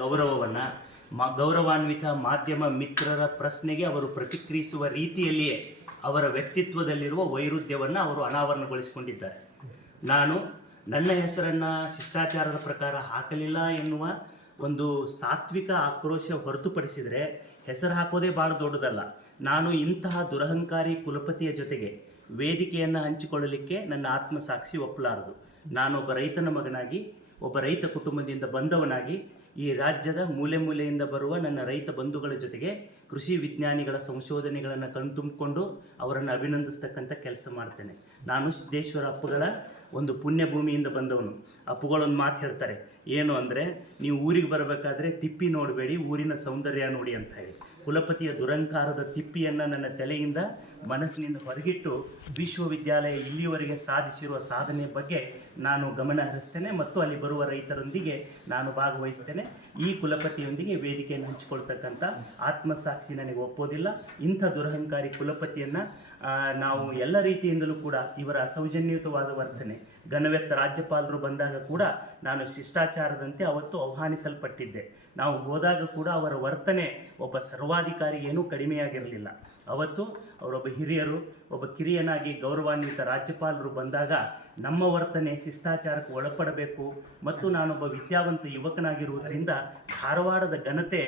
ಗೌರವವನ್ನು ಗೌರವಾನ್ವಿತ ಮಾಧ್ಯಮ ಮಿತ್ರರ ಪ್ರಶ್ನೆಗೆ ಅವರು ಪ್ರತಿಕ್ರಿಯಿಸುವ ರೀತಿಯಲ್ಲಿಯೇ ಅವರ ವ್ಯಕ್ತಿತ್ವದಲ್ಲಿರುವ ವೈರುಧ್ಯವನ್ನು ಅವರು ಅನಾವರಣಗೊಳಿಸಿಕೊಂಡಿದ್ದಾರೆ. ನಾನು ನನ್ನ ಹೆಸರನ್ನು ಶಿಷ್ಟಾಚಾರದ ಪ್ರಕಾರ ಹಾಕಲಿಲ್ಲ ಎನ್ನುವ ಒಂದು ಸಾತ್ವಿಕ ಆಕ್ರೋಶ ಹೊರತುಪಡಿಸಿದರೆ ಹೆಸರು ಹಾಕೋದೇ ಭಾಳ ದೊಡ್ಡದಲ್ಲ. ನಾನು ಇಂತಹ ದುರಹಂಕಾರಿ ಕುಲಪತಿಯ ಜೊತೆಗೆ ವೇದಿಕೆಯನ್ನು ಹಂಚಿಕೊಳ್ಳಲಿಕ್ಕೆ ನನ್ನ ಆತ್ಮಸಾಕ್ಷಿ ಒಪ್ಪಲಾರದು. ನಾನೊಬ್ಬ ರೈತನ ಮಗನಾಗಿ, ಒಬ್ಬ ರೈತ ಕುಟುಂಬದಿಂದ ಬಂದವನಾಗಿ, ಈ ರಾಜ್ಯದ ಮೂಲೆ ಮೂಲೆಯಿಂದ ಬರುವ ನನ್ನ ರೈತ ಬಂಧುಗಳ ಜೊತೆಗೆ ಕೃಷಿ ವಿಜ್ಞಾನಿಗಳ ಸಂಶೋಧನೆಗಳನ್ನು ಕಣ್ತುಂಬಿಕೊಂಡು ಅವರನ್ನು ಅಭಿನಂದಿಸ್ತಕ್ಕಂಥ ಕೆಲಸ ಮಾಡ್ತೇನೆ. ನಾನು ಸಿದ್ದೇಶ್ವರ ಅಪ್ಪಗಳ ಒಂದು ಪುಣ್ಯ ಭೂಮಿಯಿಂದ ಬಂದವನು. ಅಪ್ಪುಗಳೊಂದು ಮಾತು ಹೇಳ್ತಾರೆ, ಏನು ಅಂದರೆ, ನೀವು ಊರಿಗೆ ಬರಬೇಕಾದ್ರೆ ತಿಪ್ಪಿ ನೋಡಬೇಡಿ, ಊರಿನ ಸೌಂದರ್ಯ ನೋಡಿ ಅಂತ ಹೇಳಿ. ಕುಲಪತಿಯ ದುರಂಕಾರದ ತಿಪ್ಪಿಯನ್ನು ನನ್ನ ತಲೆಯಿಂದ ಮನಸ್ಸಿನಿಂದ ಹೊರಗಿಟ್ಟು ವಿಶ್ವವಿದ್ಯಾಲಯ ಇಲ್ಲಿಯವರೆಗೆ ಸಾಧಿಸಿರುವ ಸಾಧನೆ ಬಗ್ಗೆ ನಾನು ಗಮನ ಹರಿಸ್ತೇನೆ ಮತ್ತು ಅಲ್ಲಿ ಬರುವ ರೈತರೊಂದಿಗೆ ನಾನು ಭಾಗವಹಿಸ್ತೇನೆ. ಈ ಕುಲಪತಿಯೊಂದಿಗೆ ವೇದಿಕೆಯನ್ನು ಹಂಚಿಕೊಳ್ತಕ್ಕಂಥ ಆತ್ಮಸಾಕ್ಷಿ ನನಗೆ ಒಪ್ಪೋದಿಲ್ಲ. ಇಂಥ ದುರಹಂಕಾರಿ ಕುಲಪತಿಯನ್ನು ನಾವು ಎಲ್ಲ ರೀತಿಯಿಂದಲೂ ಕೂಡ ಇವರ ಅಸೌಜನ್ಯಯುತವಾದ ವರ್ತನೆ, ಘನವೆತ್ತ ರಾಜ್ಯಪಾಲರು ಬಂದಾಗ ಕೂಡ ನಾನು ಶಿಷ್ಟಾಚಾರದಂತೆ ಅವತ್ತು ಆಹ್ವಾನಿಸಲ್ಪಟ್ಟಿದ್ದೆ. ನಾವು ಹೋದಾಗ ಕೂಡ ಅವರ ವರ್ತನೆ ಒಬ್ಬ ಸರ್ವಾಧಿಕಾರಿ ಏನೂ ಕಡಿಮೆಯಾಗಿರಲಿಲ್ಲ. ಅವತ್ತು ಅವರೊಬ್ಬ ಹಿರಿಯರು, ಒಬ್ಬ ಕಿರಿಯನಾಗಿ ಗೌರವಾನ್ವಿತ ರಾಜ್ಯಪಾಲರು ಬಂದಾಗ ನಮ್ಮ ವರ್ತನೆ ಶಿಷ್ಟಾಚಾರಕ್ಕೆ ಒಳಪಡಬೇಕು ಮತ್ತು ನಾನೊಬ್ಬ ವಿದ್ಯಾವಂತ ಯುವಕನಾಗಿರುವುದರಿಂದ ಧಾರವಾಡದ ಘನತೆ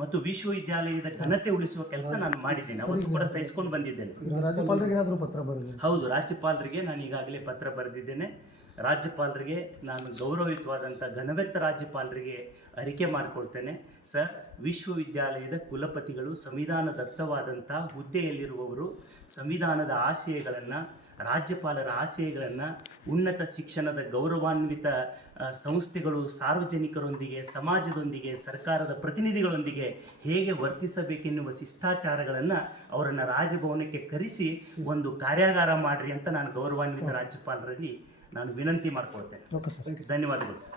ಮತ್ತು ವಿಶ್ವವಿದ್ಯಾಲಯದ ಘನತೆ ಉಳಿಸುವ ಕೆಲಸ ನಾನು ಮಾಡಿದ್ದೇನೆ. ಅವತ್ತು ಕೂಡ ಸಹಿಸ್ಕೊಂಡು ಬಂದಿದ್ದೇನೆ. ಹೌದು, ರಾಜ್ಯಪಾಲರಿಗೆ ನಾನು ಈಗಾಗಲೇ ಪತ್ರ ಬರೆದಿದ್ದೇನೆ. ರಾಜ್ಯಪಾಲರಿಗೆ ನಾನು ಗೌರವಯುತವಾದಂಥ ಘನವೆತ್ತ ರಾಜ್ಯಪಾಲರಿಗೆ ಅರಿಕೆ ಮಾಡಿಕೊಳ್ತೇನೆ. ಸರ್, ವಿಶ್ವವಿದ್ಯಾಲಯದ ಕುಲಪತಿಗಳು ಸಂವಿಧಾನದತ್ತವಾದಂಥ ಹುದ್ದೆಯಲ್ಲಿರುವವರು ಸಂವಿಧಾನದ ಆಶಯಗಳನ್ನು, ರಾಜ್ಯಪಾಲರ ಆಶಯಗಳನ್ನು, ಉನ್ನತ ಶಿಕ್ಷಣದ ಗೌರವಾನ್ವಿತ ಸಂಸ್ಥೆಗಳು ಸಾರ್ವಜನಿಕರೊಂದಿಗೆ, ಸಮಾಜದೊಂದಿಗೆ, ಸರ್ಕಾರದ ಪ್ರತಿನಿಧಿಗಳೊಂದಿಗೆ ಹೇಗೆ ವರ್ತಿಸಬೇಕೆನ್ನುವ ಶಿಷ್ಟಾಚಾರಗಳನ್ನು ಅವರನ್ನು ರಾಜಭವನಕ್ಕೆ ಕರೆಸಿ ಒಂದು ಕಾರ್ಯಾಗಾರ ಮಾಡಿರಿ ಅಂತ ನಾನು ಗೌರವಾನ್ವಿತ ರಾಜ್ಯಪಾಲರಲ್ಲಿ ನಾನು ವಿನಂತಿ ಮಾಡಿಕೊಳ್ತೇನೆ. ಧನ್ಯವಾದಗಳು ಸರ್.